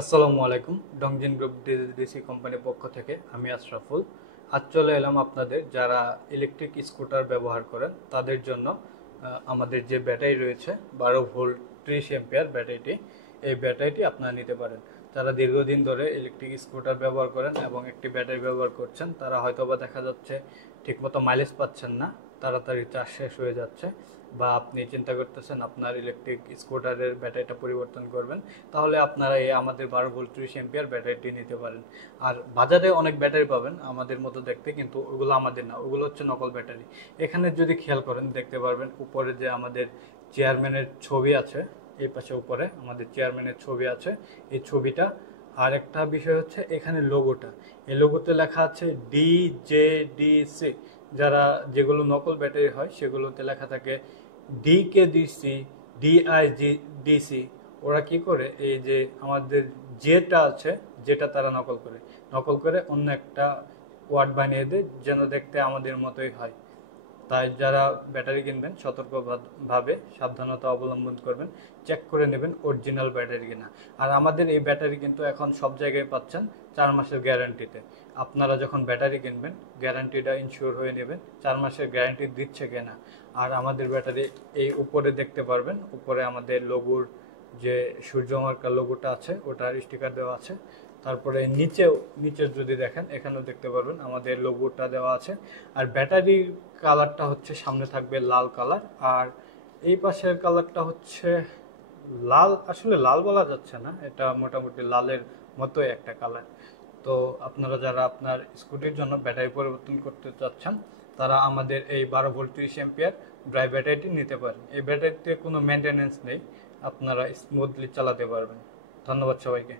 আসসালামু আলাইকুম। Dongjin group DC কোম্পানির পক্ষ থেকে আমি আশরাফুল। আজ চলে এলাম আপনাদের যারা ইলেকট্রিক স্কুটার ব্যবহার করেন তাদের জন্য আমাদের যে ব্যাটারি রয়েছে 12 ভোল্ট 30 এম্পিয়ার ব্যাটারিটি, এই ব্যাটারিটি আপনারা নিতে পারেন। যারা দীর্ঘদিন ধরে ইলেকট্রিক স্কুটার ব্যবহার করেন এবং একটি ব্যাটারি ব্যবহার করছেন, তারা হয়তোবা দেখা যাচ্ছে ঠিকমতো মাইলেজ পাচ্ছেন না, তাড়াতাড়ি চার্জ শেষ হয়ে যাচ্ছে, বা আপনি চিন্তা করতেছেন আপনার ইলেকট্রিক স্কুটারের ব্যাটারিটা পরিবর্তন করবেন, তাহলে আপনারা এই আমাদের 12 ভোল্ট 30 এম্পিয়ার ব্যাটারিটি নিতে পারেন। আর বাজারে অনেক ব্যাটারি পাবেন আমাদের মতো দেখতে, কিন্তু ওগুলো আমাদের না, ওগুলো হচ্ছে নকল ব্যাটারি। এখানে যদি খেয়াল করেন দেখতে পারবেন উপরে যে আমাদের চেয়ারম্যানের ছবি আছে, এই পাশে উপরে আমাদের চেয়ারম্যানের ছবি আছে, এই ছবিটা। আর একটা বিষয় হচ্ছে এখানে লোগোটা, এই লোগোতে লেখা আছে DJDC। যারা যেগুলো নকল ব্যাটারি হয় সেগুলোতে লেখা থাকে DKDC, DIGDC। ওরা কি করে, এই যে আমাদের যেটা আছে, যেটা তারা নকল করে অন্য একটা ওয়ার্ড বানিয়ে দেয় যেন দেখতে আমাদের মতোই হয়। তাই যারা ব্যাটারি কিনবেন সতর্কভাবে সাবধানতা অবলম্বন করবেন, চেক করে নেবেন অরিজিনাল ব্যাটারি কিনা। আর আমাদের এই ব্যাটারি কিন্তু এখন সব জায়গায় পাচ্ছেন 4 মাসের গ্যারান্টিতে। আপনারা যখন ব্যাটারি কিনবেন গ্যারান্টিটা ইনশিওর হয়ে নেবেন 4 মাসের গ্যারান্টি দিচ্ছে কিনা। আর আমাদের ব্যাটারি এই উপরে দেখতে পারবেন, উপরে আমাদের লোগোর যে সূর্যমার্কার লোগোটা আছে ওটার স্টিকার দেওয়া আছে। তারপরে নিচে যদি দেখেন এখানেও দেখতে পারবেন আমাদের লোগোটা দেওয়া আছে। আর ব্যাটারির কালারটা হচ্ছে সামনে থাকবে লাল কালার, আর এই পাশের কালারটা হচ্ছে লাল, আসলে লাল বলা যাচ্ছে না, এটা মোটামুটি লালের মতোই একটা কালার। তো আপনারা যারা আপনার স্কুটির জন্য ব্যাটারি পরিবর্তন করতে চাচ্ছেন, তারা আমাদের এই 12 ভোল্ট 30 এম্পিয়ার ড্রাই ব্যাটারিটি নিতে পারেন। এই ব্যাটারিতে কোনো মেনটেনেন্স নেই, আপনারা স্মুথলি চালাতে পারবেন। ধন্যবাদ সবাইকে।